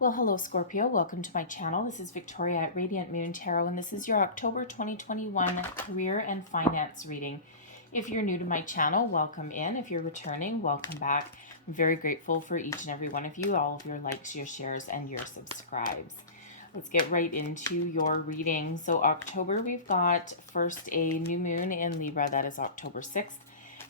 Well, hello Scorpio, welcome to my channel. This is Victoria at Radiant Moon Tarot, and this is your October 2021 career and finance reading. If you're new to my channel, welcome in. If you're returning, welcome back. I'm very grateful for each and every one of you, all of your likes, your shares, and your subscribes. Let's get right into your reading. So October, we've got first a new moon in Libra, that is October 6th.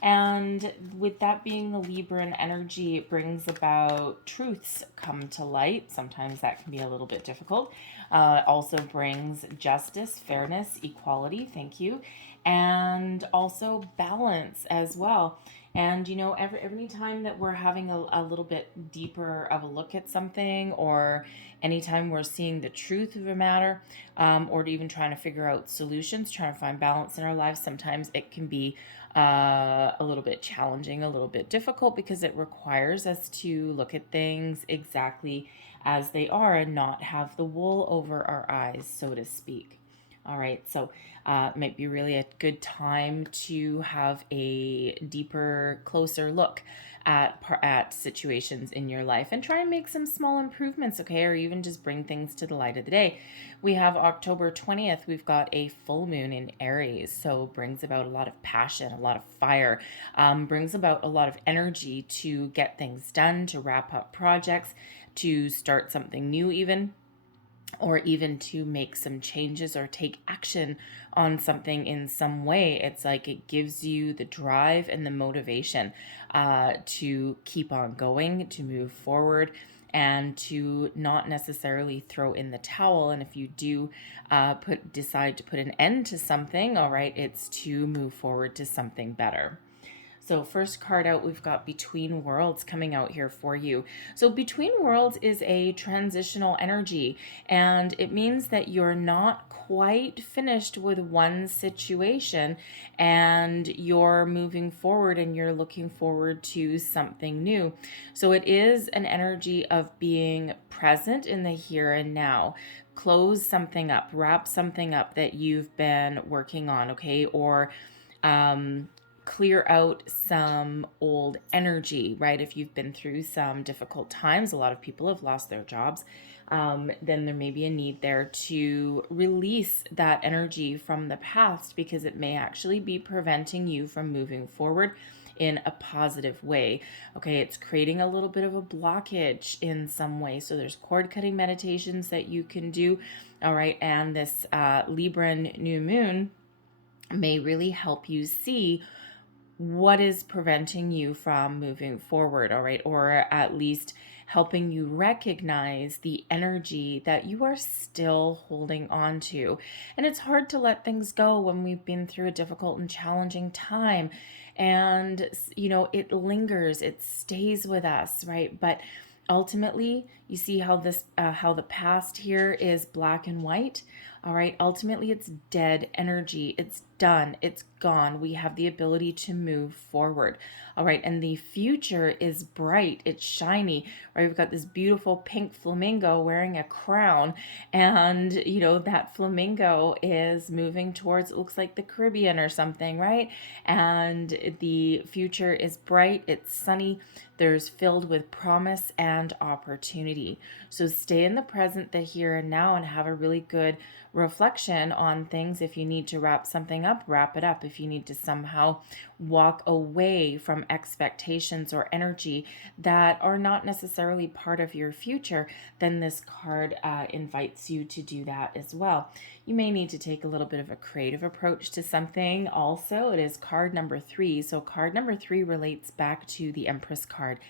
And with that being the Libran energy, it brings about truths come to light. Sometimes that can be a little bit difficult. Also brings justice, fairness, equality, thank you, and also balance as well. And you know, every time that we're having a little bit deeper of a look at something, or anytime we're seeing the truth of a matter, or even trying to figure out solutions, trying to find balance in our lives, sometimes it can be a little bit challenging, a little bit difficult, because it requires us to look at things exactly as they are and not have the wool over our eyes, so to speak. All right, so it might be really a good time to have a deeper, closer look at situations in your life and try and make some small improvements, okay, or even just bring things to the light of the day. We have October 20th, we've got a full moon in Aries, so brings about a lot of passion, a lot of fire, brings about a lot of energy to get things done, to wrap up projects, to start something new even, or even to make some changes or take action on something in some way. It's like it gives you the drive and the motivation to keep on going, to move forward, and to not necessarily throw in the towel. And if you do decide to put an end to something, all right, it's to move forward to something better. So first card out, we've got Between Worlds coming out here for you. So Between Worlds is a transitional energy, and it means that you're not quite finished with one situation and you're moving forward and you're looking forward to something new. So it is an energy of being present in the here and now. Close something up, wrap something up that you've been working on, okay? Or clear out some old energy, right? If you've been through some difficult times, a lot of people have lost their jobs, then there may be a need there to release that energy from the past, because it may actually be preventing you from moving forward in a positive way. Okay, it's creating a little bit of a blockage in some way. So there's cord cutting meditations that you can do. All right, and this Libran new moon may really help you see what is preventing you from moving forward, all right? Or at least helping you recognize the energy that you are still holding on to. And it's hard to let things go when we've been through a difficult and challenging time. And, you know, it lingers, it stays with us, right? But ultimately, you see how how the past here is black and white. All right, ultimately it's dead energy. It's done, it's gone. We have the ability to move forward. All right, and the future is bright, it's shiny, right? We've got this beautiful pink flamingo wearing a crown, and you know, that flamingo is moving towards, it looks like the Caribbean or something, right? And the future is bright, it's sunny, there's filled with promise and opportunity. So stay in the present, the here and now, and have a really good reflection on things. If you need to wrap something up, wrap it up. If you need to somehow walk away from expectations or energy that are not necessarily part of your future, then this card invites you to do that as well. You may need to take a little bit of a creative approach to something also. It is card number 3. So card number 3 relates back to the Empress card.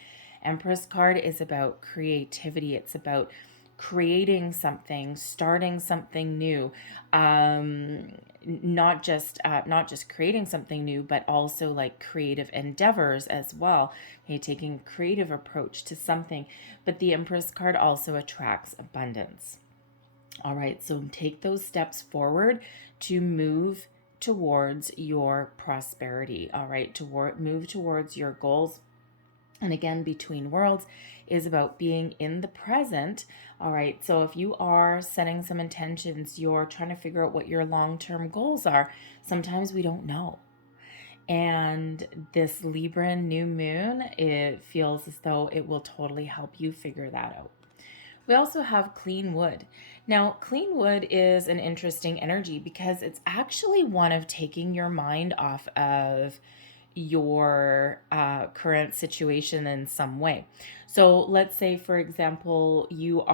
Empress card is about creativity. It's about creating something, starting something new, not just creating something new, but also like creative endeavors as well. Okay, taking a creative approach to something. But the Empress card also attracts abundance. All right, so take those steps forward to move towards your prosperity. All right, to move towards your goals. And again, Between Worlds is about being in the present. All right, so if you are setting some intentions, you're trying to figure out what your long-term goals are, sometimes we don't know. And this Libra new moon, it feels as though it will totally help you figure that out. We also have clean wood. Now, clean wood is an interesting energy because it's actually one of taking your mind off of your current situation in some way. So let's say, for example, you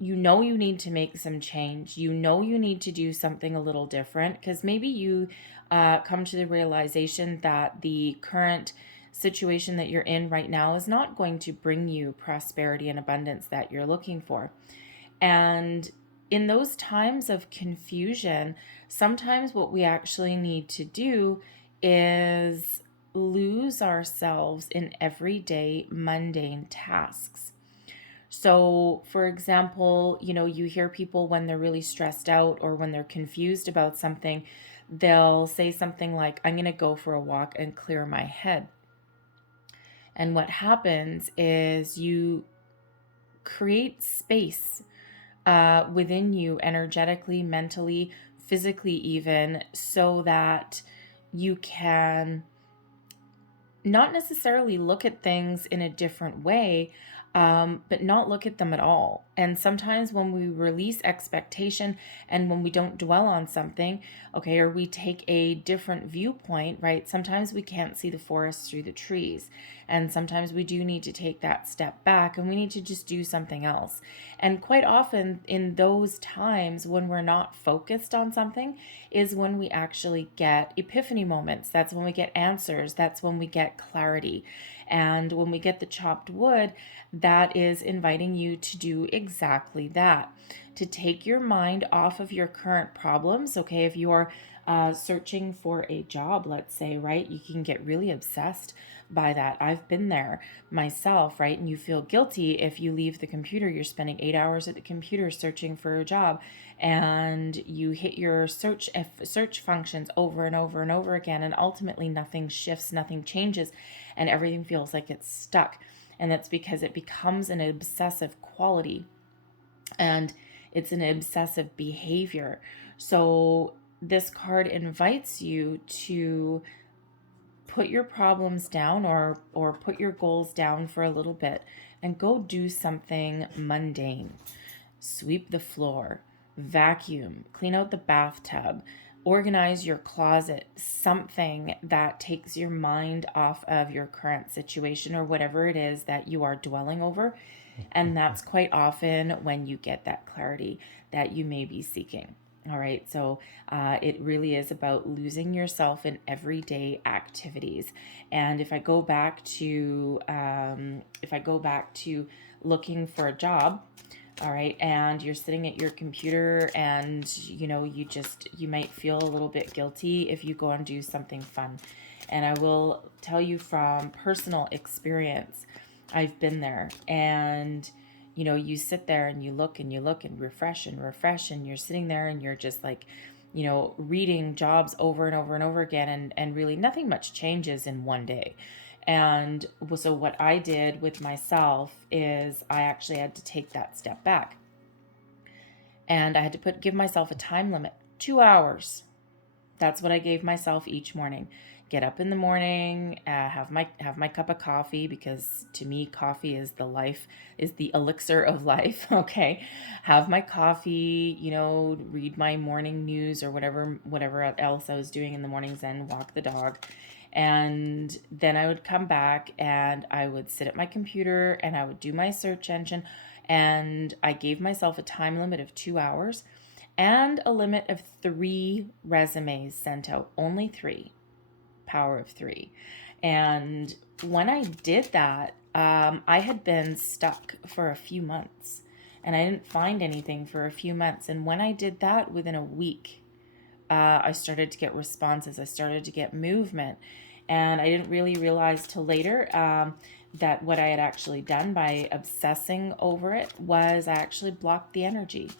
know you need to make some change. You know you need to do something a little different because maybe you come to the realization that the current situation that you're in right now is not going to bring you prosperity and abundance that you're looking for. And in those times of confusion, sometimes what we actually need to do is lose ourselves in everyday mundane tasks. So, for example, you hear people when they're really stressed out or when they're confused about something, they'll say something like, I'm going to go for a walk and clear my head. And what happens is you create space within you energetically, mentally, physically, even, so that you can not necessarily look at things in a different way, but not look at them at all. And sometimes when we release expectation and when we don't dwell on something, okay, or we take a different viewpoint, right? Sometimes we can't see the forest through the trees. And sometimes we do need to take that step back and we need to just do something else. And quite often in those times when we're not focused on something is when we actually get epiphany moments. That's when we get answers. That's when we get clarity. And when we get the chopped wood, that is inviting you to do exactly that, to take your mind off of your current problems. Okay, if you're searching for a job, let's say, right, you can get really obsessed by that. I've been there myself, right? And you feel guilty if you leave the computer. You're spending 8 hours at the computer searching for a job, and you hit your search functions over and over and over again, and ultimately nothing shifts, nothing changes, and everything feels like it's stuck. And that's because it becomes an obsessive quality and it's an obsessive behavior. So this card invites you to put your problems down or put your goals down for a little bit and go do something mundane. Sweep the floor, vacuum, clean out the bathtub, organize your closet, something that takes your mind off of your current situation or whatever it is that you are dwelling over. And that's quite often when you get that clarity that you may be seeking. All right, so it really is about losing yourself in everyday activities. And if I go back to looking for a job, all right, and you're sitting at your computer and you might feel a little bit guilty if you go and do something fun. And I will tell you from personal experience, I've been there. And you sit there and you look and refresh and you're sitting there and you're just like reading jobs over and over and over again, and really nothing much changes in one day. And so what I did with myself is I actually had to take that step back. And I had to give myself a time limit, 2 hours. That's what I gave myself each morning. Get up in the morning, have my cup of coffee, because to me coffee is the elixir of life. Okay, have my coffee, read my morning news or whatever else I was doing in the mornings, and walk the dog. And then I would come back and I would sit at my computer and I would do my search engine. And I gave myself a time limit of 2 hours and a limit of 3 resumes sent out. Only 3. Power of 3. And when I did that, I had been stuck for a few months and I didn't find anything for a few months. And when I did that, within a week, I started to get responses. I started to get movement. And I didn't really realize till later that what I had actually done by obsessing over it was I actually blocked the energy.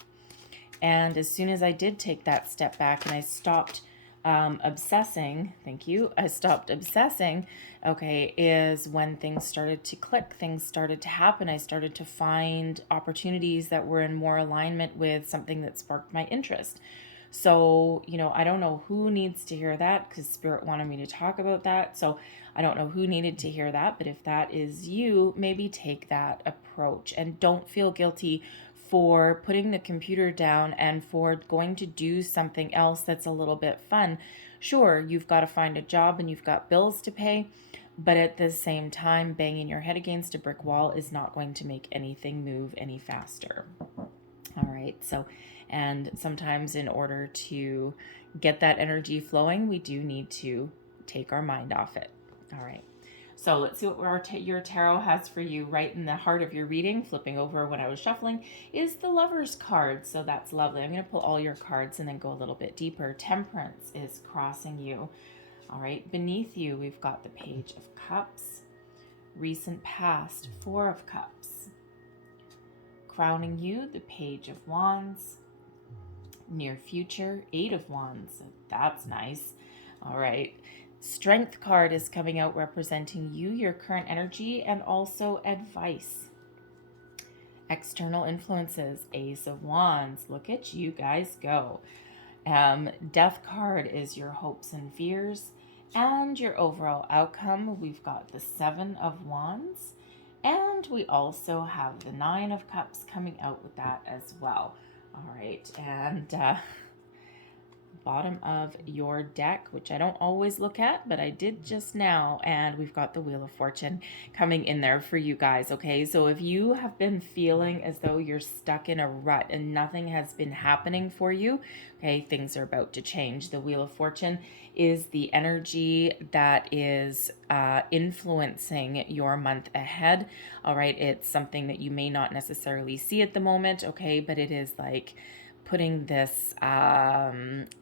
And as soon as I did take that step back and I stopped obsessing, I stopped obsessing, okay, is when things started to click, things started to happen. I started to find opportunities that were in more alignment with something that sparked my interest. So, I don't know who needs to hear that, because Spirit wanted me to talk about that. So I don't know who needed to hear that, but if that is you, maybe take that approach and don't feel guilty for putting the computer down and for going to do something else that's a little bit fun. Sure, you've got to find a job and you've got bills to pay, but at the same time, banging your head against a brick wall is not going to make anything move any faster. All right, so, and sometimes in order to get that energy flowing, we do need to take our mind off it. All right, so let's see what your tarot has for you. Right in the heart of your reading, flipping over when I was shuffling, is the Lover's card. So that's lovely. I'm going to pull all your cards and then go a little bit deeper. Temperance is crossing you. All right, beneath you, we've got the Page of Cups. Recent past, Four of Cups. Crowning you, the Page of Wands. Near future, Eight of Wands. That's nice. All right. Strength card is coming out, representing you, your current energy, and also advice. External influences, Ace of Wands. Look at you guys go. Death card is your hopes and fears. And your overall outcome, we've got the Seven of Wands. And we also have the Nine of Cups coming out with that as well. All right, and bottom of your deck, which I don't always look at, but I did just now, and we've got the Wheel of Fortune coming in there for you guys, okay? So if you have been feeling as though you're stuck in a rut and nothing has been happening for you, okay, things are about to change. The Wheel of Fortune is the energy that is influencing your month ahead, all right? It's something that you may not necessarily see at the moment, okay, but it is like putting this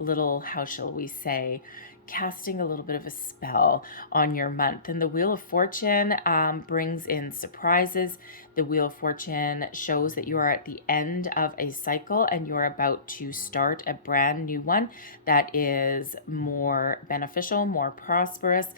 little, how shall we say, casting a little bit of a spell on your month. And the Wheel of Fortune brings in surprises. The Wheel of Fortune shows that you are at the end of a cycle and you're about to start a brand new one that is more beneficial, more prosperous,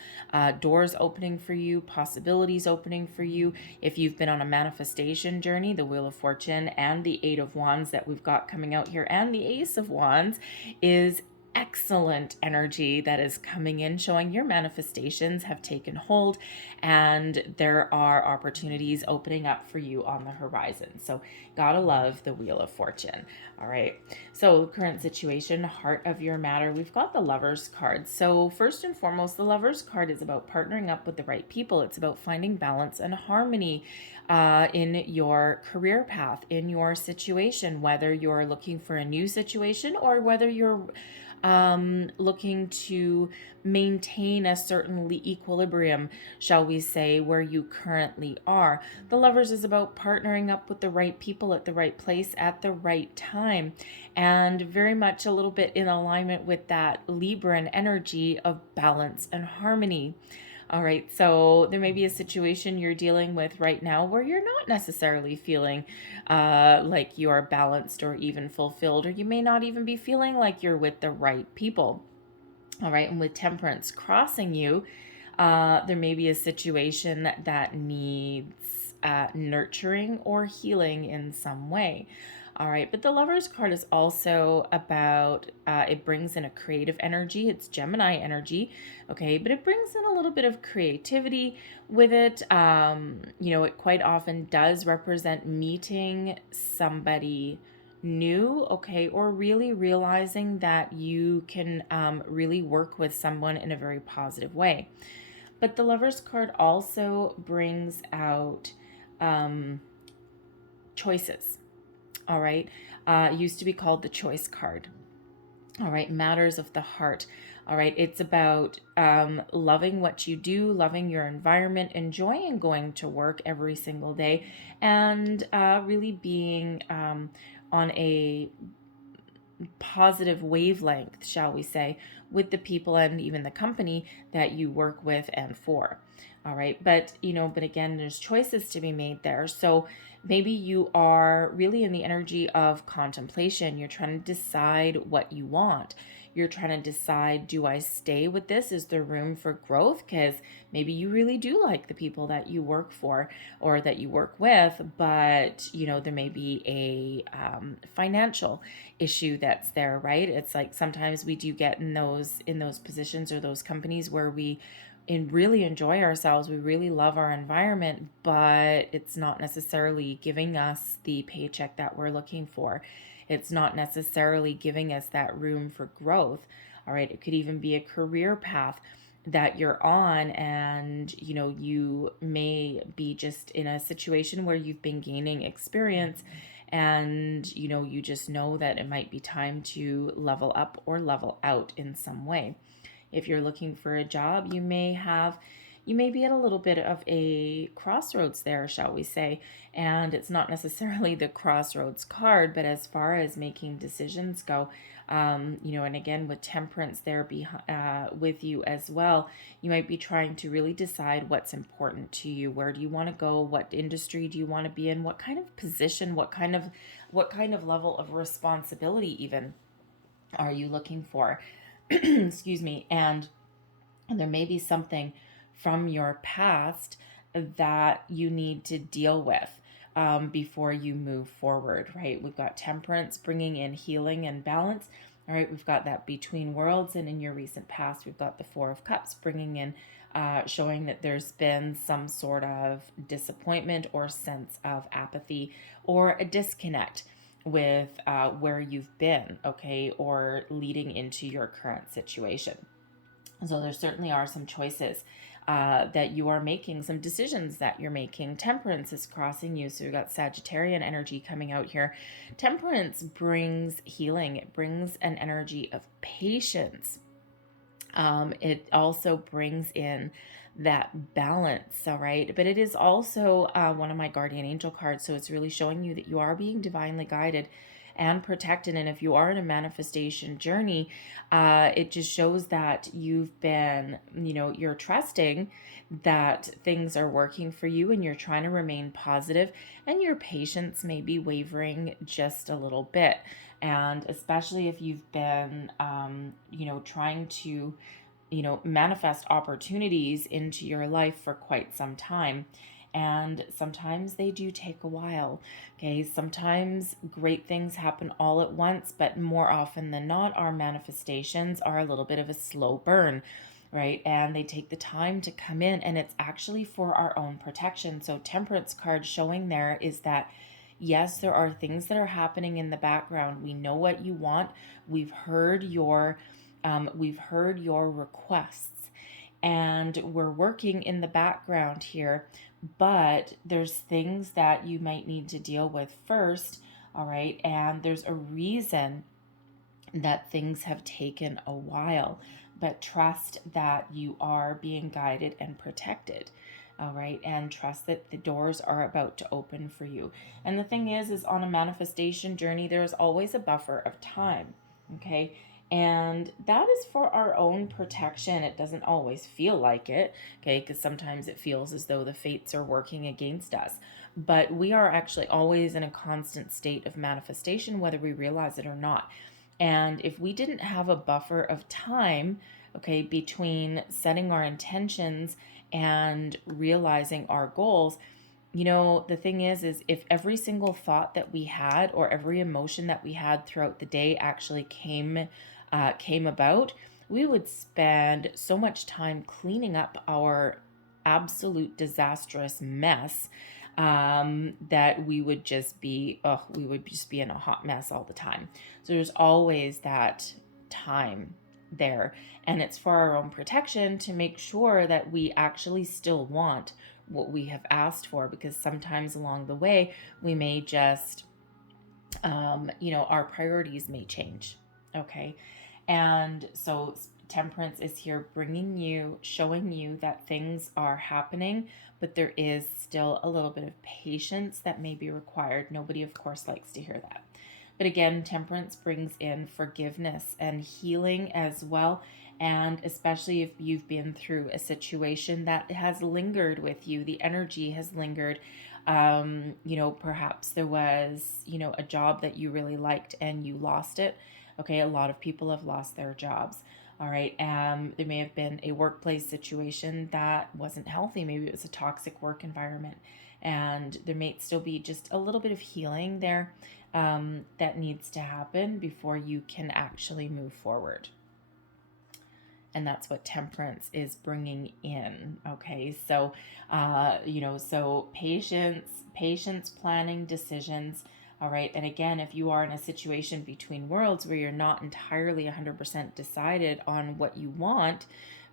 doors opening for you, possibilities opening for you. If you've been on a manifestation journey, the Wheel of Fortune and the Eight of Wands that we've got coming out here and the Ace of Wands is excellent energy that is coming in, showing your manifestations have taken hold and there are opportunities opening up for you on the horizon. So gotta love the Wheel of Fortune. All right, so current situation, heart of your matter, we've got the Lover's card. So first and foremost, the Lover's card is about partnering up with the right people. It's about finding balance and harmony in your career path, in your situation, whether you're looking for a new situation or whether you're looking to maintain a certain equilibrium, shall we say, where you currently are. The Lovers is about partnering up with the right people at the right place at the right time, and very much a little bit in alignment with that Libran energy of balance and harmony. All right, so there may be a situation you're dealing with right now where you're not necessarily feeling like you're balanced or even fulfilled, or you may not even be feeling like you're with the right people. All right, and with Temperance crossing you, there may be a situation that needs nurturing or healing in some way. All right, but the Lover's card is also about, it brings in a creative energy. It's Gemini energy, okay, but it brings in a little bit of creativity with it. It quite often does represent meeting somebody new, okay, or really realizing that you can really work with someone in a very positive way. But the Lover's card also brings out choices. All right. Used to be called the Choice card. All right. Matters of the heart. All right. It's about loving what you do, loving your environment, enjoying going to work every single day, and really being on a positive wavelength, shall we say, with the people and even the company that you work with and for. All right. But again, there's choices to be made there. So maybe you are really in the energy of contemplation. You're trying to decide what you want. you're trying to decide, do I stay with this? Is there room for growth? Because maybe you really do like the people that you work for or that you work with, but there may be a financial issue that's there, right? It's like sometimes we do get in those positions or those companies where we really enjoy ourselves, we really love our environment, but it's not necessarily giving us the paycheck that we're looking for. It's not necessarily giving us that room for growth. All right, it could even be a career path that you're on, and you may be just in a situation where you've been gaining experience, and you just know that it might be time to level up or level out in some way. If you're looking for a job, you may be at a little bit of a crossroads there, shall we say. And it's not necessarily the crossroads card, but as far as making decisions go, and again, with temperance there with you as well, you might be trying to really decide what's important to you. Where do you want to go? What industry do you want to be in? What kind of position? What kind of level of responsibility even are you looking for? Excuse me. And there may be something from your past that you need to deal with before you move forward, right? We've got temperance bringing in healing and balance. All right, we've got that between worlds, and in your recent past, we've got the Four of Cups bringing in, showing that there's been some sort of disappointment or sense of apathy or a disconnect with where you've been, okay, or leading into your current situation. So there certainly are some choices that you are making, some decisions that you're making. Temperance is crossing you. So you've got Sagittarian energy coming out here. Temperance brings healing. It brings an energy of patience. It also brings in that balance, all right? But it is also one of my guardian angel cards. So it's really showing you that you are being divinely guided and protected. And if you are in a manifestation journey, it just shows that you've been, you're trusting that things are working for you, and you're trying to remain positive, and your patience may be wavering just a little bit. And especially if you've been, trying to, manifest opportunities into your life for quite some time. And sometimes they do take a while. Okay, sometimes great things happen all at once, but more often than not, our manifestations are a little bit of a slow burn, right? And they take the time to come in, and it's actually for our own protection. So Temperance card showing there is that yes, there are things that are happening in the background. We know what you want. We've heard your requests, and we're working in the background here, but there's things that you might need to deal with first, all right? And there's a reason that things have taken a while, but trust that you are being guided and protected. All right, and trust that the doors are about to open for you. And the thing is on a manifestation journey, there's always a buffer of time, okay? And that is for our own protection. It doesn't always feel like it, okay? Because sometimes it feels as though the fates are working against us. But we are actually always in a constant state of manifestation, whether we realize it or not. And if we didn't have a buffer of time, okay, between setting our intentions and realizing our goals, the thing is if every single thought that we had or every emotion that we had throughout the day actually came about, we would spend so much time cleaning up our absolute disastrous mess that we would just be in a hot mess all the time. So there's always that time there, and it's for our own protection to make sure that we actually still want what we have asked for, because sometimes along the way we may just our priorities may change, okay? And so Temperance is here showing you that things are happening, but there is still a little bit of patience that may be required. Nobody, of course, likes to hear that. But again, Temperance brings in forgiveness and healing as well. And especially if you've been through a situation that has lingered with you, the energy has lingered. Perhaps there was, a job that you really liked and you lost it. Okay, a lot of people have lost their jobs. All right, there may have been a workplace situation that wasn't healthy. Maybe it was a toxic work environment, and there may still be just a little bit of healing there that needs to happen before you can actually move forward. And that's what temperance is bringing in. Okay, so so patience, planning, decisions. All right, and again, if you are in a situation between worlds where you're not entirely 100% decided on what you want,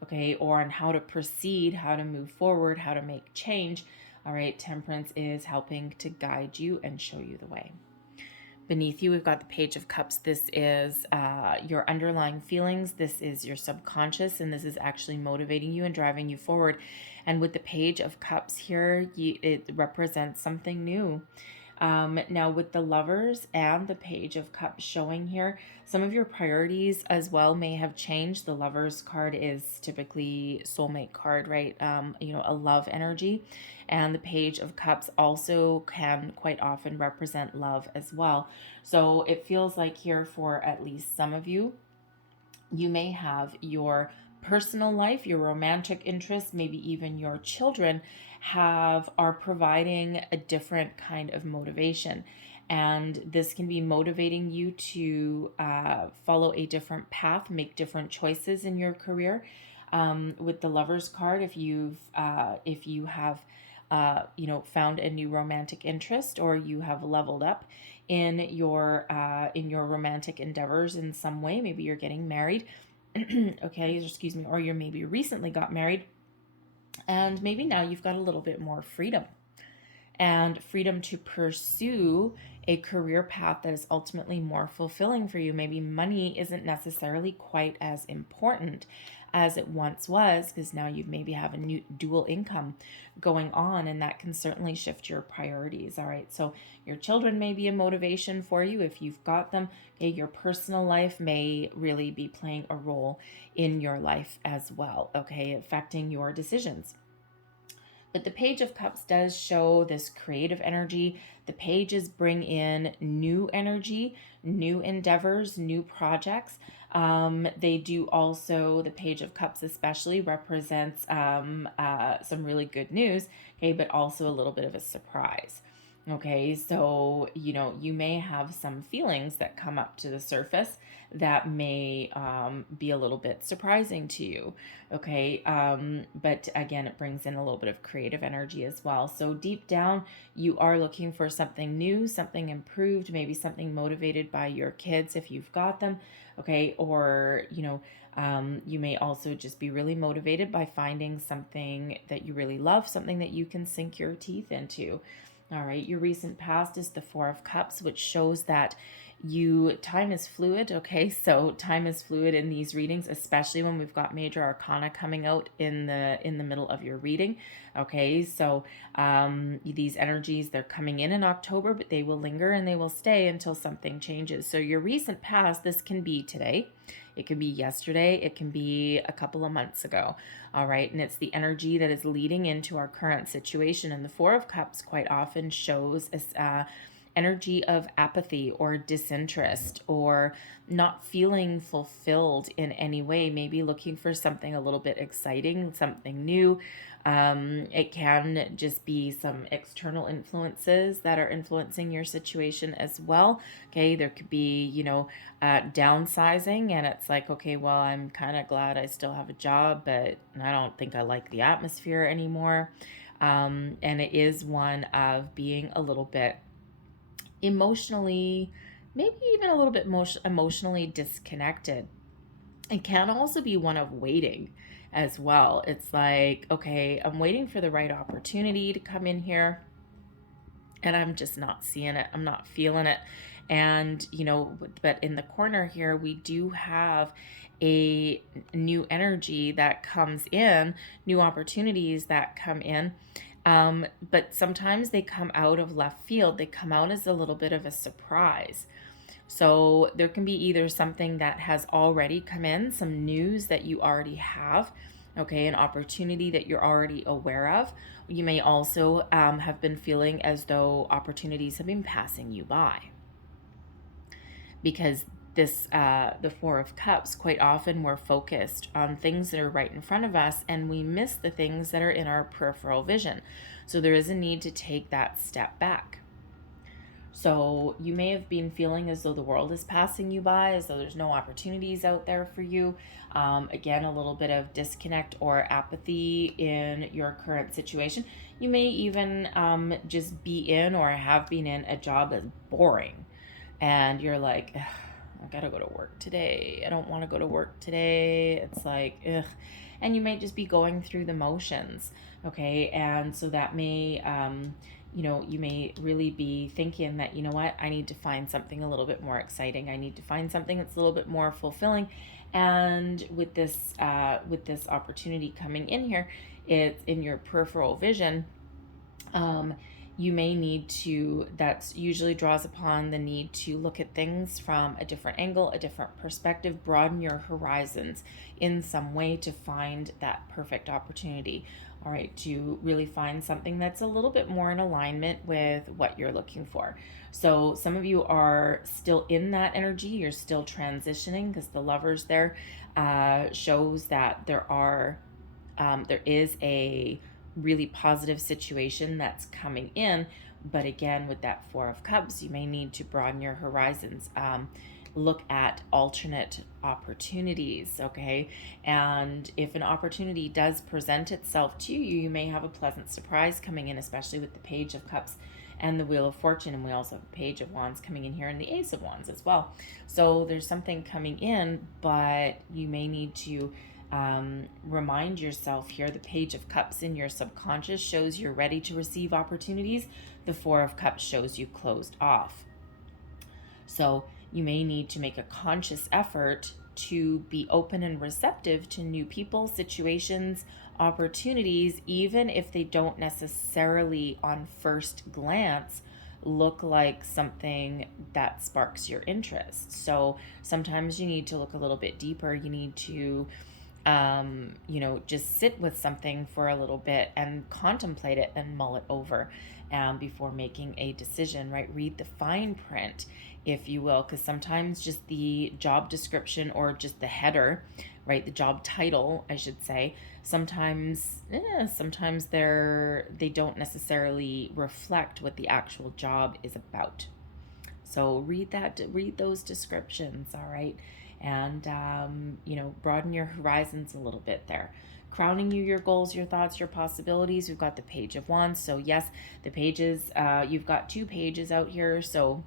okay, or on how to proceed, how to move forward, how to make change, all right, temperance is helping to guide you and show you the way. Beneath you, we've got the Page of Cups. This is your underlying feelings. This is your subconscious, and this is actually motivating you and driving you forward. And with the Page of Cups here, it represents something new. Now, with the Lovers and the Page of Cups showing here, some of your priorities as well may have changed. The Lovers card is typically soulmate card, right? A love energy. And the Page of Cups also can quite often represent love as well. So it feels like here for at least some of you, you may have your personal life, your romantic interests, maybe even your children are providing a different kind of motivation. And this can be motivating you to follow a different path, make different choices in your career. With the Lovers card, if you have found a new romantic interest, or you have leveled up in your romantic endeavors in some way, maybe you're getting married, okay, excuse me, or you're maybe recently got married, and maybe now you've got a little bit more freedom to pursue a career path that is ultimately more fulfilling for you. Maybe money isn't necessarily quite as important as it once was, because now you maybe have a new dual income going on, and that can certainly shift your priorities. All right, so your children may be a motivation for you if you've got them. Okay, your personal life may really be playing a role in your life as well, okay, affecting your decisions. But the Page of Cups does show this creative energy. The pages bring in new energy, new endeavors, new projects. They do also, the Page of Cups especially represents some really good news, okay, but also a little bit of a surprise. Okay, so, you may have some feelings that come up to the surface that may be a little bit surprising to you. Okay, but again, it brings in a little bit of creative energy as well. So deep down, you are looking for something new, something improved, maybe something motivated by your kids if you've got them. Okay, or, you may also just be really motivated by finding something that you really love, something that you can sink your teeth into. All right, your recent past is the Four of Cups, which shows that time is fluid. Okay, so time is fluid in these readings, especially when we've got major arcana coming out in the middle of your reading. Okay, so these energies, they're coming in October, but they will linger and they will stay until something changes. So your recent past, this can be today, it can be yesterday, it can be a couple of months ago. All right, and it's the energy that is leading into our current situation. And the Four of Cups quite often shows us energy of apathy or disinterest, or not feeling fulfilled in any way, maybe looking for something a little bit exciting, something new. It can just be some external influences that are influencing your situation as well. Okay, there could be, downsizing, and it's like, okay, well, I'm kind of glad I still have a job, but I don't think I like the atmosphere anymore. And it is one of being a little bit emotionally, maybe even a little bit emotionally disconnected. It can also be one of waiting as well. It's like, okay, I'm waiting for the right opportunity to come in here, and I'm just not seeing it. I'm not feeling it. And, but in the corner here, we do have a new energy that comes in, new opportunities that come in. But sometimes they come out of left field. They come out as a little bit of a surprise. So there can be either something that has already come in, some news that you already have, okay, an opportunity that you're already aware of. You may also have been feeling as though opportunities have been passing you by, because the Four of Cups, quite often we're focused on things that are right in front of us and we miss the things that are in our peripheral vision. So there is a need to take that step back. So you may have been feeling as though the world is passing you by, as though there's no opportunities out there for you. Again, a little bit of disconnect or apathy in your current situation. You may even just be in or have been in a job that's boring. And you're like, I gotta go to work today. I don't want to go to work today. It's like, ugh. And you might just be going through the motions. Okay. And so that may, you may really be thinking that, you know what, I need to find something a little bit more exciting. I need to find something that's a little bit more fulfilling. And with this opportunity coming in here, it's in your peripheral vision. You may need to, that usually draws upon the need to look at things from a different angle, a different perspective, broaden your horizons in some way to find that perfect opportunity. All right, to really find something that's a little bit more in alignment with what you're looking for. So some of you are still in that energy, you're still transitioning, because the Lovers there shows that there is a really positive situation that's coming in. But again, with that Four of Cups, you may need to broaden your horizons, look at alternate opportunities. Okay, and if an opportunity does present itself to you, you may have a pleasant surprise coming in, especially with the Page of Cups and the Wheel of Fortune. And we also have the Page of Wands coming in here and the Ace of Wands as well. So there's something coming in, but you may need to remind yourself here. The Page of Cups in your subconscious shows you're ready to receive opportunities. The Four of Cups shows you closed off. So you may need to make a conscious effort to be open and receptive to new people, situations, opportunities, even if they don't necessarily on first glance look like something that sparks your interest. So sometimes you need to look a little bit deeper. You need to just sit with something for a little bit and contemplate it and mull it over before making a decision, right? Read the fine print, if you will, because sometimes just the job description or just the header, right? The job title, I should say, sometimes they don't necessarily reflect what the actual job is about. So read those descriptions, all right? And, broaden your horizons a little bit there. Crowning you your goals, your thoughts, your possibilities. We've got the Page of Wands. So yes, the pages, you've got 2 pages out here. So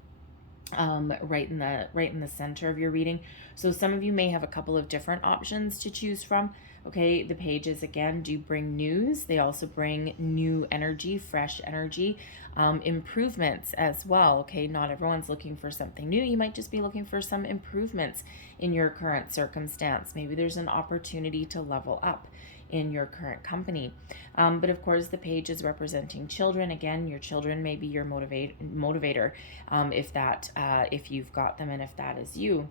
right in the center of your reading. So some of you may have a couple of different options to choose from. Okay, the pages again do bring news. They also bring new energy, fresh energy, improvements as well. Okay, not everyone's looking for something new. You might just be looking for some improvements in your current circumstance. Maybe there's an opportunity to level up in your current company. But of course, the page is representing children. Again, your children may be your motivator, if you've got them and if that is you.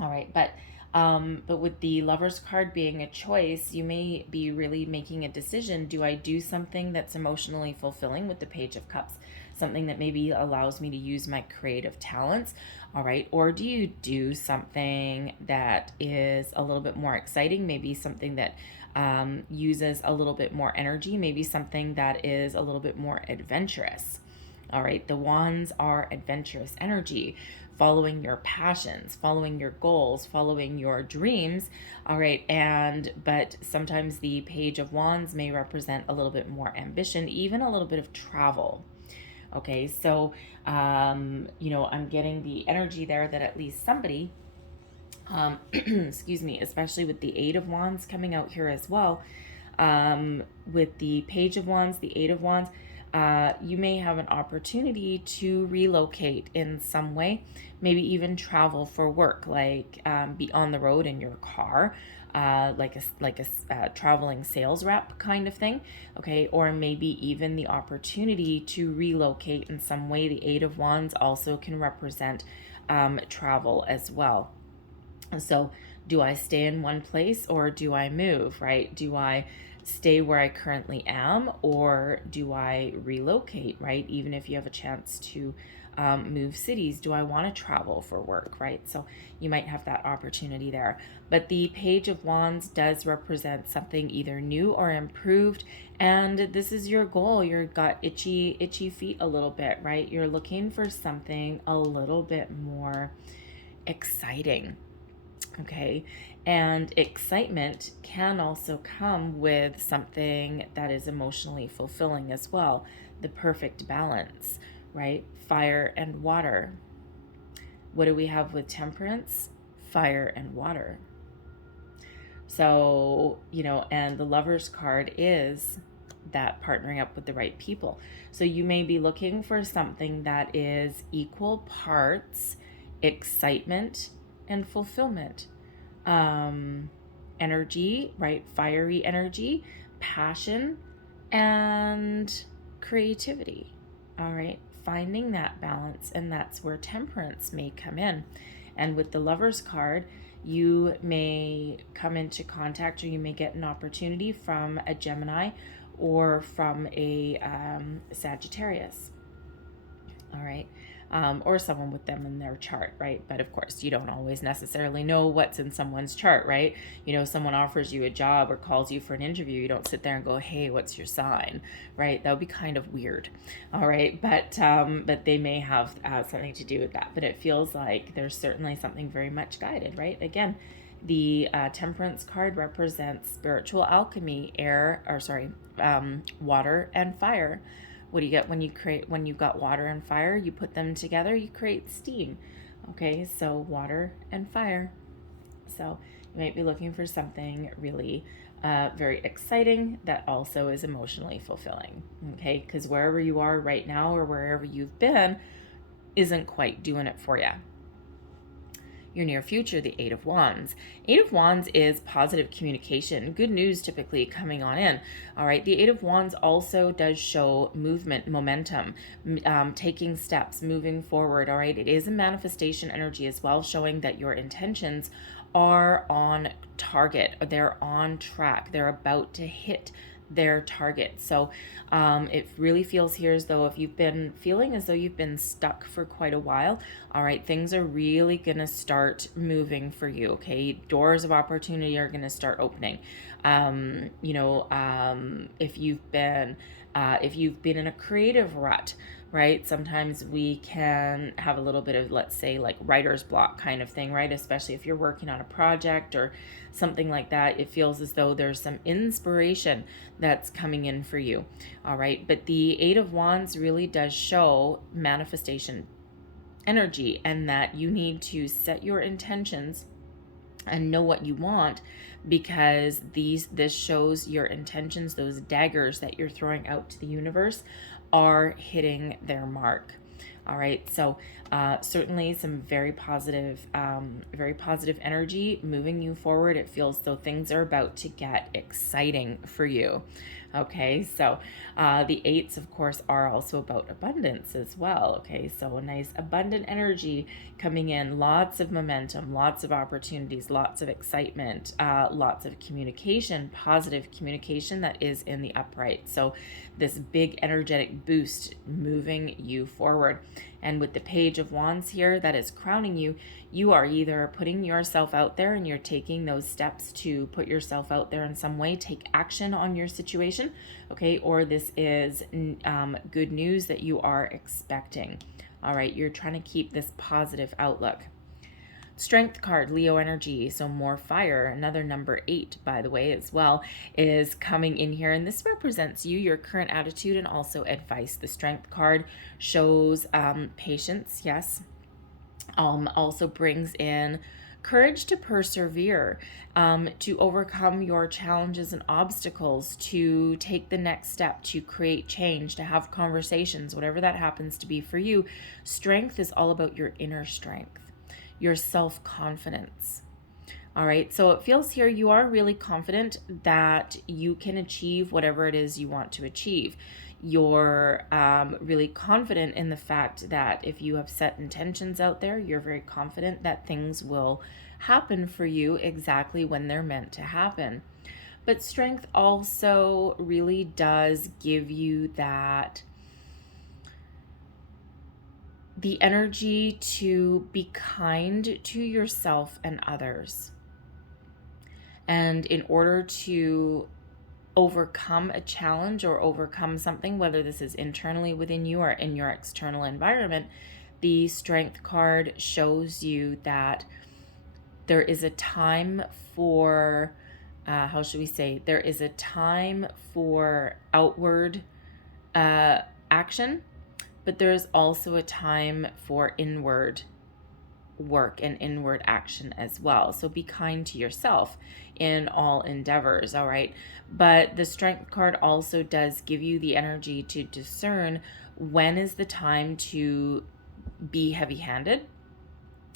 All right, but with the Lover's card being a choice, you may be really making a decision. Do I do something that's emotionally fulfilling with the Page of Cups? Something that maybe allows me to use my creative talents, all right? Or do you do something that is a little bit more exciting, maybe something that uses a little bit more energy, maybe something that is a little bit more adventurous? All right, the Wands are adventurous energy, following your passions, following your goals, following your dreams. All right, but sometimes the Page of Wands may represent a little bit more ambition, even a little bit of travel. Okay, so I'm getting the energy there that at least somebody, excuse me, especially with the Eight of Wands coming out here as well, with the Page of Wands, the Eight of Wands, you may have an opportunity to relocate in some way, maybe even travel for work, like be on the road in your car, like a traveling sales rep kind of thing, okay? Or maybe even the opportunity to relocate in some way. The Eight of Wands also can represent travel as well. So do I stay in one place or do I move, right? Do I stay where I currently am or do I relocate, right? Even if you have a chance to move cities? Do I want to travel for work, right? So you might have that opportunity there. But the Page of Wands does represent something either new or improved, and this is your goal. You've got itchy feet a little bit, right? You're looking for something a little bit more exciting. Okay, and excitement can also come with something that is emotionally fulfilling as well. The perfect balance, right? Fire and water. What do we have with temperance? Fire and water. So, and the Lover's card is that partnering up with the right people. So you may be looking for something that is equal parts excitement and fulfillment. Energy, right? Fiery energy, passion, and creativity. All right, finding that balance, and that's where temperance may come in. And with the Lover's card, you may come into contact, or you may get an opportunity from a Gemini or from a Sagittarius. All right. Or someone with them in their chart, right? But of course, you don't always necessarily know what's in someone's chart, right? Someone offers you a job or calls you for an interview. You don't sit there and go, hey, what's your sign, right? That would be kind of weird. All right. But they may have something to do with that. But it feels like there's certainly something very much guided, right? Again, the Temperance card represents spiritual alchemy, water and fire. What do you get when you've got water and fire? You put them together, you create steam. Okay, so water and fire. So you might be looking for something really very exciting that also is emotionally fulfilling. Okay, because wherever you are right now or wherever you've been isn't quite doing it for you. Your near future, the Eight of Wands. Eight of Wands is positive communication. Good news typically coming on in. All right. The Eight of Wands also does show movement, momentum, taking steps, moving forward. All right. It is a manifestation energy as well, showing that your intentions are on target. They're on track. They're about to hit their target. So it really feels here as though if you've been feeling as though you've been stuck for quite a while, all right, things are really going to start moving for you. Okay, doors of opportunity are going to start opening. If you've been in a creative rut, right? Sometimes we can have a little bit of, let's say, like writer's block kind of thing, right? Especially if you're working on a project or something like that. It feels as though there's some inspiration that's coming in for you. All right. But the Eight of Wands really does show manifestation energy, and that you need to set your intentions and know what you want, because this shows your intentions, those daggers that you're throwing out to the universe are hitting their mark. All right, so certainly some very positive energy moving you forward. It feels though things are about to get exciting for you. Okay, so the eights, of course, are also about abundance as well. Okay, so a nice abundant energy coming in, lots of momentum, lots of opportunities, lots of excitement, lots of communication, positive communication that is in the upright. So this big energetic boost moving you forward. And with the Page of Wands here that is crowning you, you are either putting yourself out there and you're taking those steps to put yourself out there in some way, take action on your situation, okay? Or this is good news that you are expecting. All right, you're trying to keep this positive outlook. Strength card, Leo energy, so more fire. Another number 8, by the way, as well, is coming in here, and this represents you, your current attitude, and also advice. The Strength card shows patience, yes. Also brings in courage to persevere, to overcome your challenges and obstacles, to take the next step, to create change, to have conversations, whatever that happens to be for you. Strength is all about your inner strength, your self-confidence. All right, so it feels here you are really confident that you can achieve whatever it is you want to achieve. You're really confident in the fact that if you have set intentions out there, you're very confident that things will happen for you exactly when they're meant to happen. But strength also really does give you that the energy to be kind to yourself and others. And in order to overcome a challenge or overcome something, whether this is internally within you or in your external environment, the Strength card shows you that there is a time for, how should we say, there is a time for outward action, but there is also a time for inward work and inward action as well. So be kind to yourself in all endeavors, all right? But the Strength card also does give you the energy to discern when is the time to be heavy-handed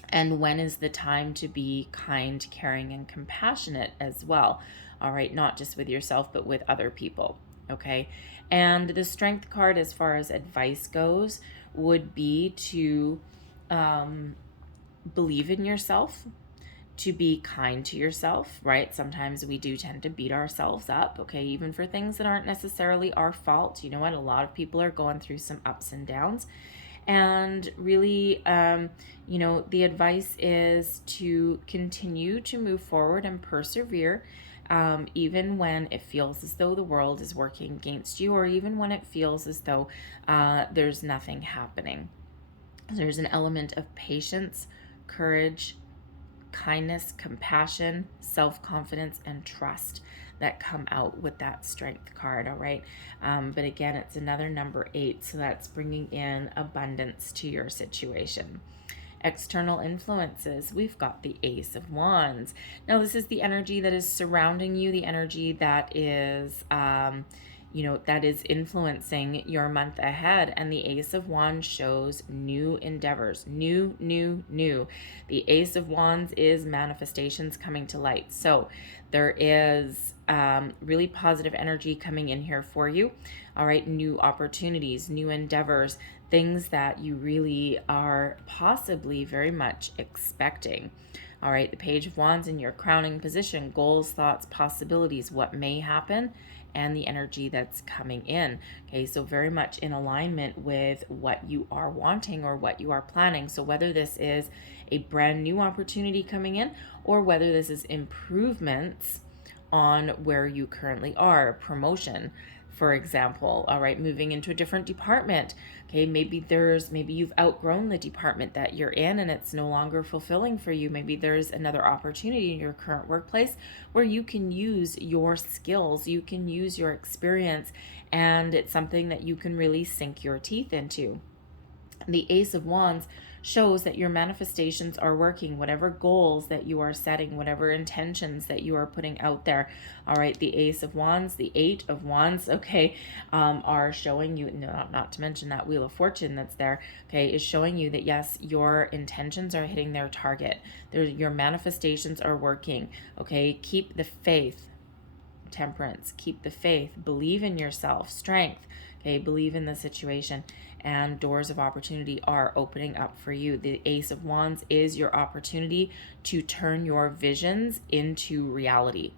and when is the time to be kind, caring, and compassionate as well, all right? Not just with yourself, but with other people, okay? And the Strength card, as far as advice goes, would be to believe in yourself, to be kind to yourself, right? Sometimes we do tend to beat ourselves up, okay, even for things that aren't necessarily our fault. You know what? A lot of people are going through some ups and downs. And really, you know, the advice is to continue to move forward and persevere, even when it feels as though the world is working against you, or even when it feels as though there's nothing happening. There's an element of patience, courage, kindness, compassion, self-confidence, and trust that come out with that Strength card, all right? But again, it's another number 8, so that's bringing in abundance to your situation. External influences, we've got the Ace of Wands. Now, this is the energy that is surrounding you, the energy that is that is influencing your month ahead. And the Ace of Wands shows new endeavors, new. The Ace of Wands is manifestations coming to light. So there is really positive energy coming in here for you. All right, new opportunities, new endeavors, things that you really are possibly very much expecting. All right, the Page of Wands in your crowning position, goals, thoughts, possibilities, what may happen, and the energy that's coming in. Okay, so very much in alignment with what you are wanting or what you are planning. So whether this is a brand new opportunity coming in, or whether this is improvements on where you currently are, promotion, for example, all right, moving into a different department. Okay, maybe you've outgrown the department that you're in and it's no longer fulfilling for you. Maybe there's another opportunity in your current workplace where you can use your skills, you can use your experience, and it's something that you can really sink your teeth into. The Ace of Wands shows that your manifestations are working, whatever goals that you are setting, whatever intentions that you are putting out there. All right, the Ace of Wands, the Eight of Wands, okay, are showing you, not to mention that Wheel of Fortune that's there, okay, is showing you that yes, your intentions are hitting their target. Your manifestations are working, okay? Keep the faith. Temperance, keep the faith, believe in yourself, strength, okay, believe in the situation, and doors of opportunity are opening up for you. The Ace of Wands is your opportunity to turn your visions into reality.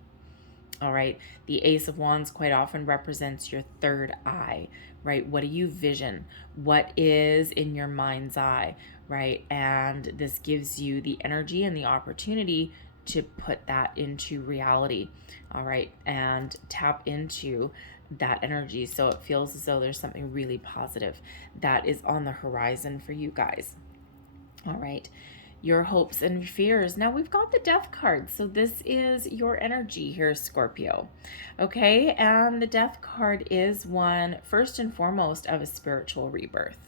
All right, the Ace of Wands quite often represents your third eye, right? What do you vision? What is in your mind's eye, right? And this gives you the energy and the opportunity to put that into reality, all right, and tap into that energy so it feels as though there's something really positive that is on the horizon for you guys. All right, your hopes and fears. Now we've got the Death card, so this is your energy here, Scorpio. Okay, and the Death card is one, first and foremost, of a spiritual rebirth.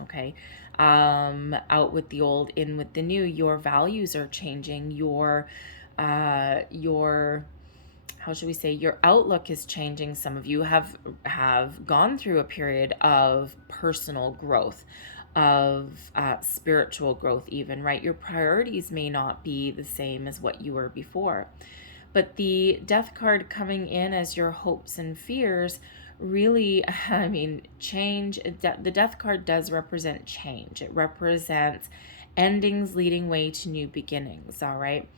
Okay, out with the old, in with the new. Your values are changing. Your how should we say, your outlook is changing. Some of you have gone through a period of personal growth, of spiritual growth even, right? Your priorities may not be the same as what you were before. But the Death card coming in as your hopes and fears really, I mean, change. The Death card does represent change. It represents endings leading way to new beginnings, all right?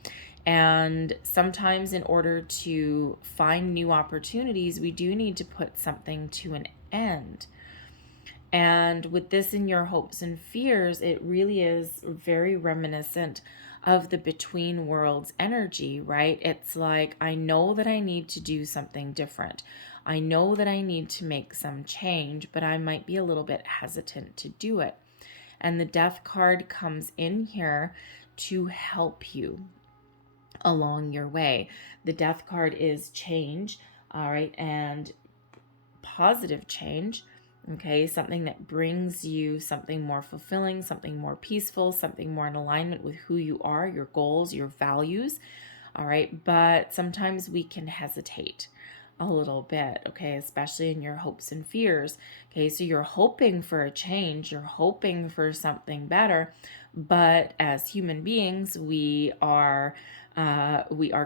And sometimes in order to find new opportunities, we do need to put something to an end. And with this in your hopes and fears, it really is very reminiscent of the between worlds energy, right? It's like, I know that I need to do something different. I know that I need to make some change, but I might be a little bit hesitant to do it. And the Death card comes in here to help you along your way. The Death card is change, all right, and positive change. Okay, something that brings you something more fulfilling, something more peaceful, something more in alignment with who you are, your goals, your values. All right, but sometimes we can hesitate a little bit, okay, especially in your hopes and fears. Okay, so you're hoping for a change, you're hoping for something better, but as human beings, we are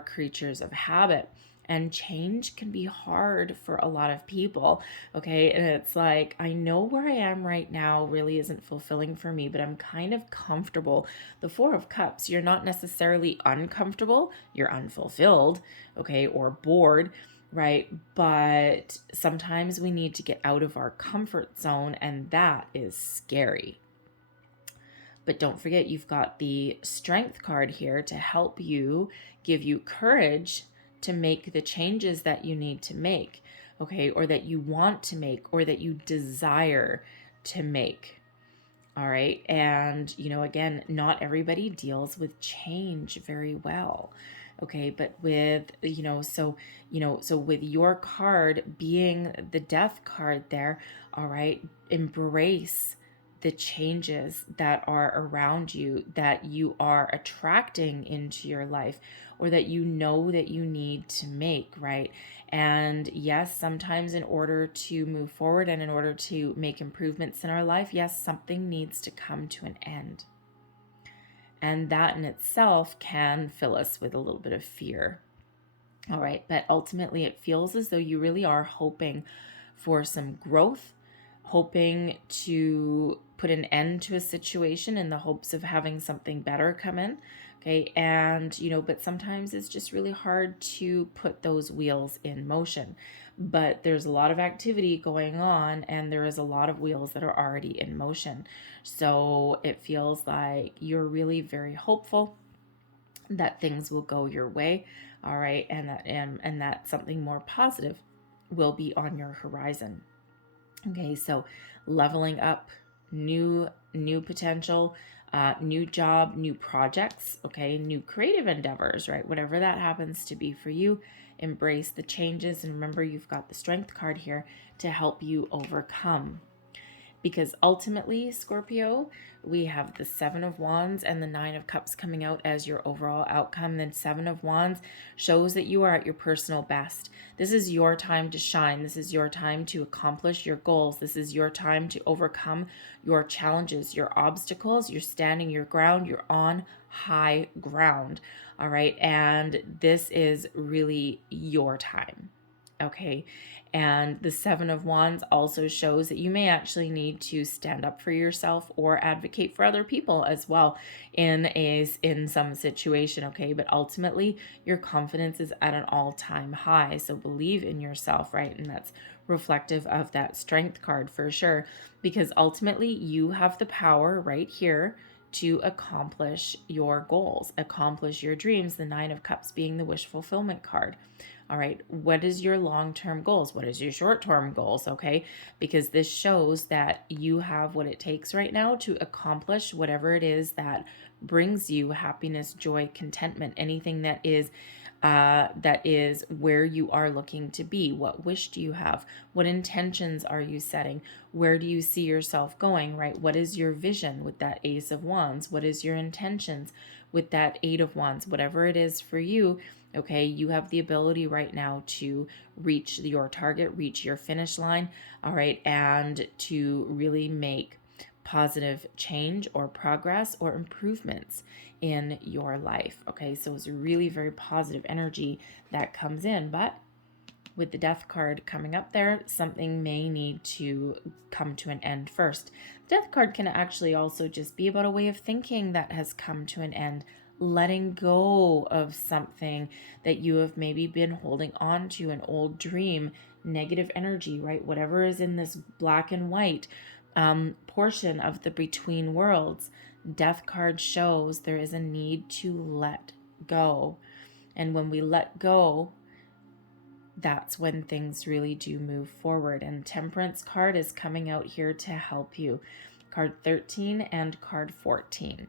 creatures of habit. And change can be hard for a lot of people, okay? And it's like, I know where I am right now really isn't fulfilling for me, but I'm kind of comfortable. The Four of Cups, you're not necessarily uncomfortable, you're unfulfilled, okay, or bored, right? But sometimes we need to get out of our comfort zone, and that is scary. But don't forget, you've got the Strength card here to help you, give you courage to make the changes that you need to make, okay, or that you want to make, or that you desire to make. All right. And, again, not everybody deals with change very well. Okay. But with, so with your card being the Death card there, all right, embrace the changes that are around you, that you are attracting into your life, or that you know that you need to make, right? And yes, sometimes in order to move forward and in order to make improvements in our life, yes, something needs to come to an end. And that in itself can fill us with a little bit of fear. All right, but ultimately it feels as though you really are hoping for some growth, hoping to put an end to a situation in the hopes of having something better come in. Okay. And, but sometimes it's just really hard to put those wheels in motion. But there's a lot of activity going on, and there is a lot of wheels that are already in motion. So it feels like you're really very hopeful that things will go your way. All right. And that something more positive will be on your horizon. Okay, so leveling up, new potential, new job, new projects, okay, new creative endeavors, right? Whatever that happens to be for you, embrace the changes. And remember, you've got the Strength card here to help you overcome. Because ultimately, Scorpio, we have the Seven of Wands and the Nine of Cups coming out as your overall outcome. Then Seven of Wands shows that you are at your personal best. This is your time to shine. This is your time to accomplish your goals. This is your time to overcome your challenges, your obstacles. You're standing your ground. You're on high ground. All right. And this is really your time. Okay. And the Seven of Wands also shows that you may actually need to stand up for yourself or advocate for other people as well in some situation, okay? But ultimately, your confidence is at an all-time high. So believe in yourself, right? And that's reflective of that Strength card for sure, because ultimately you have the power right here to accomplish your goals, accomplish your dreams, the Nine of Cups being the wish fulfillment card. All right, what is your long-term goals? What is your short-term goals, okay? Because this shows that you have what it takes right now to accomplish whatever it is that brings you happiness, joy, contentment, anything that is where you are looking to be. What wish do you have? What intentions are you setting? Where do you see yourself going, right? What is your vision with that Ace of Wands? What is your intentions with that Eight of Wands? Whatever it is for you, okay, you have the ability right now to reach your target, reach your finish line, all right, and to really make positive change or progress or improvements in your life. Okay, so it's really very positive energy that comes in, but with the Death card coming up there, something may need to come to an end first. The Death card can actually also just be about a way of thinking that has come to an end, letting go of something that you have maybe been holding on to, an old dream, negative energy, right? Whatever is in this black and white, portion of the between worlds. Death card shows there is a need to let go. And when we let go, that's when things really do move forward. And Temperance card is coming out here to help you. Card 13 and card 14.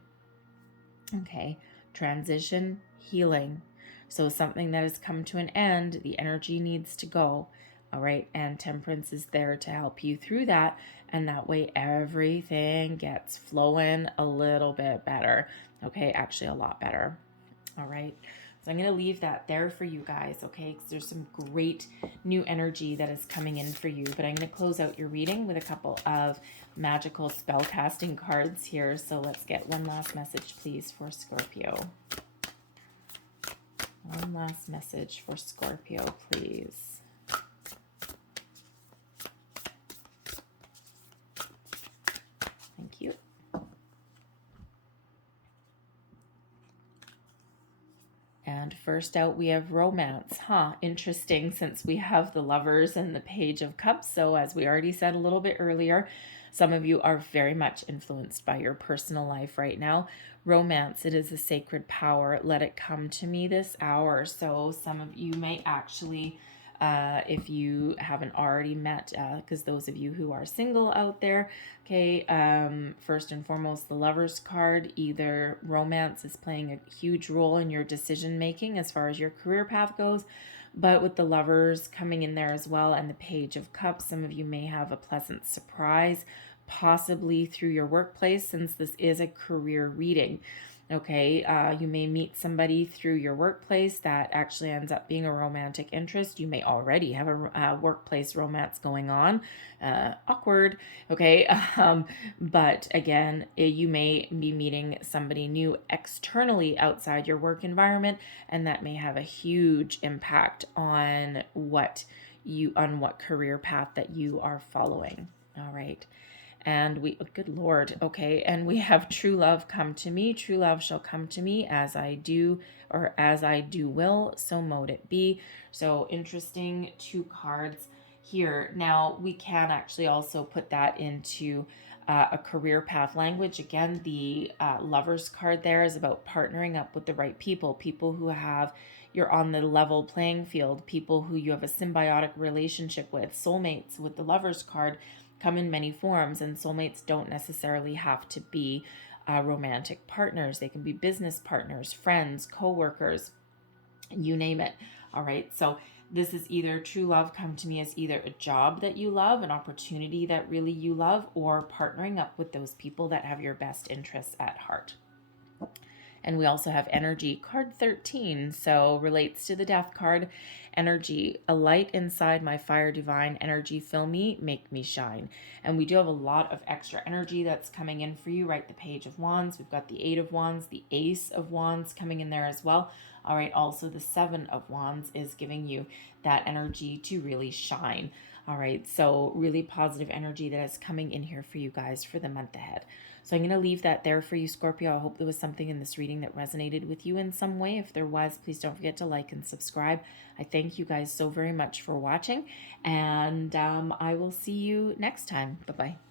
Okay, transition, healing. So something that has come to an end, the energy needs to go. All right, and Temperance is there to help you through that. And that way everything gets flowing a little bit better. Okay, actually a lot better. All right. So I'm going to leave that there for you guys, okay? Because there's some great new energy that is coming in for you. But I'm going to close out your reading with a couple of magical spell casting cards here. So let's get one last message, please, for Scorpio. One last message for Scorpio, please. Thank you. And first out, we have romance. Interesting, since we have the Lovers and the Page of Cups. So as we already said a little bit earlier, some of you are very much influenced by your personal life right now. Romance, it is a sacred power. Let it come to me this hour. So some of you may actually, if you haven't already met, because those of you who are single out there, okay, first and foremost, the Lovers card, either romance is playing a huge role in your decision making as far as your career path goes, but with the Lovers coming in there as well and the Page of Cups, some of you may have a pleasant surprise, possibly through your workplace, since this is a career reading. Okay, you may meet somebody through your workplace that actually ends up being a romantic interest. You may already have a workplace romance going on. Awkward, okay? But again, you may be meeting somebody new externally outside your work environment, and that may have a huge impact on what career path that you are following. All right. And we, good Lord, okay, and we have true love come to me. True love shall come to me as I do, or as I do will, so mote it be. So interesting, two cards here. Now we can actually also put that into a career path language. Again, the Lovers card there is about partnering up with the right people, people who have, you're on the level playing field, people who you have a symbiotic relationship with, soulmates with the Lovers card come in many forms, and soulmates don't necessarily have to be romantic partners. They can be business partners, friends, co-workers, you name it. All right, so this is either true love come to me as either a job that you love, an opportunity that really you love, or partnering up with those people that have your best interests at heart. And we also have energy, card 13, so relates to the death card. Energy, a light inside my fire divine, energy fill me, make me shine. And we do have a lot of extra energy that's coming in for you, right? The Page of Wands, we've got the 8 of Wands, the Ace of Wands coming in there as well. All right, also the 7 of Wands is giving you that energy to really shine. All right, so really positive energy that is coming in here for you guys for the month ahead. So I'm going to leave that there for you, Scorpio. I hope there was something in this reading that resonated with you in some way. If there was, please don't forget to like and subscribe. I thank you guys so very much for watching, and I will see you next time. Bye-bye.